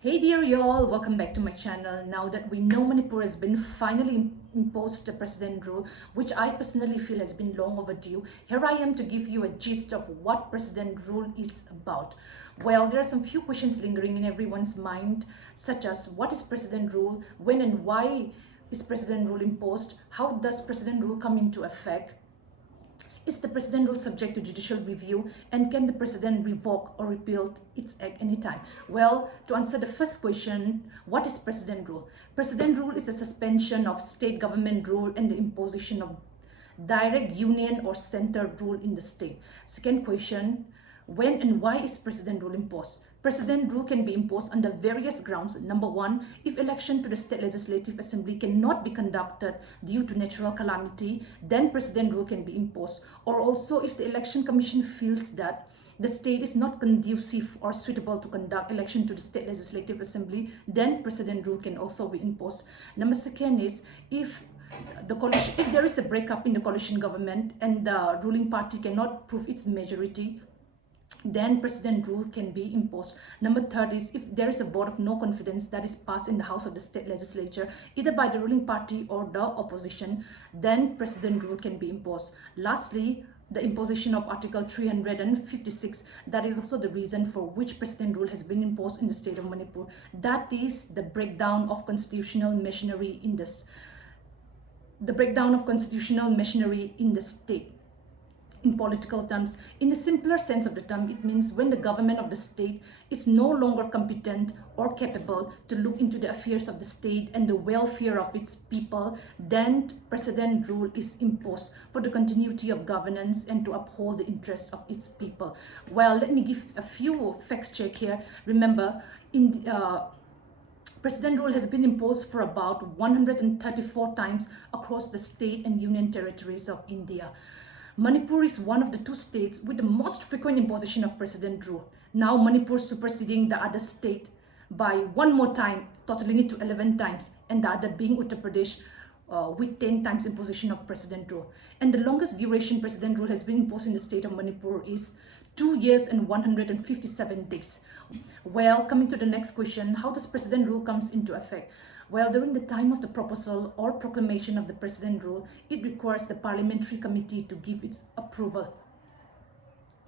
Hey dear y'all, welcome back to my channel. Now that we know Manipur has been finally imposed a president rule, which I personally feel has been long overdue, here I am to give you a gist of what president rule is about. Well, there are some few questions lingering in everyone's mind, such as what is president rule, when and why is president rule imposed, how does president rule come into effect, is the president rule subject to judicial review, and can the president revoke or repeal its act anytime? Well, to answer the first question, what is president rule? President rule is a suspension of state government rule and the imposition of direct union or center rule in the state. Second question, when and why is president rule imposed? President rule can be imposed under various grounds. Number one, if election to the state legislative assembly cannot be conducted due to natural calamity, then president rule can be imposed. Or also if the election commission feels that the state is not conducive or suitable to conduct election to the state legislative assembly, then president rule can also be imposed. Number second is if there is a breakup in the coalition government and the ruling party cannot prove its majority, then president rule can be imposed. Number third is if there is a vote of no confidence that is passed in the house of the state legislature, either by the ruling party or the opposition, then president rule can be imposed. Lastly, the imposition of Article 356, that is also the reason for which president rule has been imposed in the state of Manipur. That is the breakdown of constitutional machinery in the state. In political terms, in the simpler sense of the term, it means when the government of the state is no longer competent or capable to look into the affairs of the state and the welfare of its people, then president rule is imposed for the continuity of governance and to uphold the interests of its people. Well, let me give a few facts check here. Remember, president rule has been imposed for about 134 times across the state and union territories of India. Manipur is one of the two states with the most frequent imposition of president rule. Now Manipur superseding the other state by one more time, totaling it to 11 times, and the other being Uttar Pradesh with 10 times imposition of president rule. And the longest duration president rule has been imposed in the state of Manipur is 2 years and 157 days. Well, coming to the next question, how does president rule comes into effect? Well, during the time of the proposal or proclamation of the president rule, it requires the parliamentary committee to give its approval.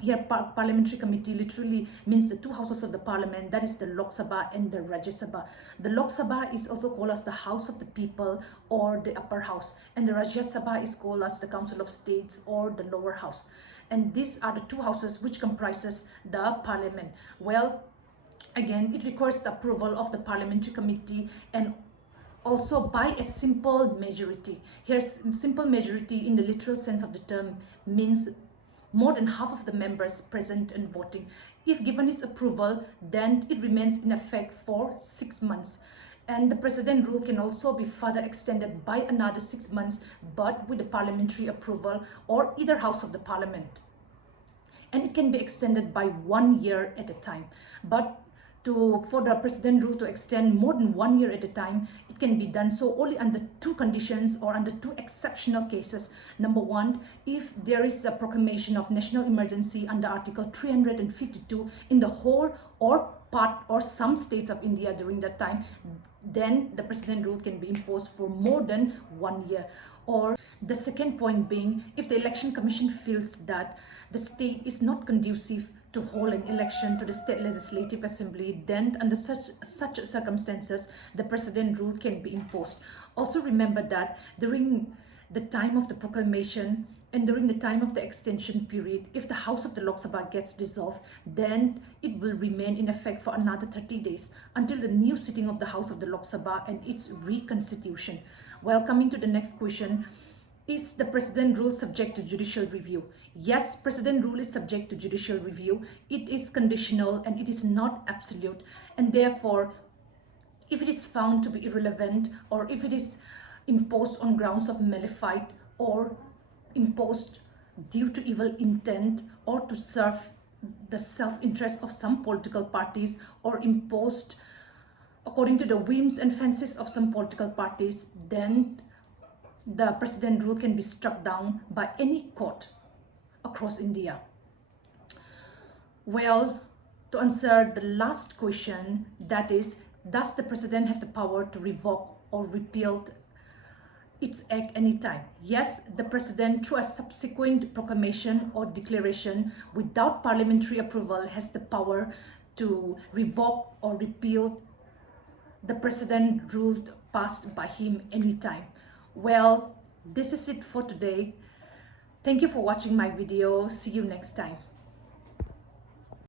Here, parliamentary committee literally means the two houses of the parliament, that is the Lok Sabha and the Rajya Sabha. The Lok Sabha is also called as the House of the People or the Upper House, and the Rajya Sabha is called as the Council of States or the Lower House. And these are the two houses which comprises the parliament. Well, again, it requires the approval of the parliamentary committee and also by a simple majority. Here's simple majority in the literal sense of the term means more than half of the members present and voting. If given its approval, then it remains in effect for 6 months. And the president rule can also be further extended by another 6 months, but with the parliamentary approval or either house of the parliament. And it can be extended by 1 year at a time. But for the president rule to extend more than 1 year at a time, it can be done so only under two conditions or under two exceptional cases. Number one, if there is a proclamation of national emergency under Article 352 in the whole or part or some states of India during that time, then the president rule can be imposed for more than 1 year. Or the second point being, if the election commission feels that the state is not conducive to hold an election to the state legislative assembly, then under such circumstances, the president rule can be imposed. Also remember that during the time of the proclamation and during the time of the extension period, if the house of the Lok Sabha gets dissolved, then it will remain in effect for another 30 days until the new sitting of the house of the Lok Sabha and its reconstitution. Well, coming to the next question, is the president rule subject to judicial review? Yes, president rule is subject to judicial review. It is conditional and it is not absolute. And therefore, if it is found to be irrelevant or if it is imposed on grounds of malefice or imposed due to evil intent or to serve the self-interest of some political parties or imposed according to the whims and fancies of some political parties, then the president rule can be struck down by any court across India. Well, to answer the last question, that is, does the president have the power to revoke or repeal its act anytime? Yes, the president, through a subsequent proclamation or declaration without parliamentary approval, has the power to revoke or repeal the president ruled passed by him anytime. Well, this is it for today. Thank you for watching my video. See you next time.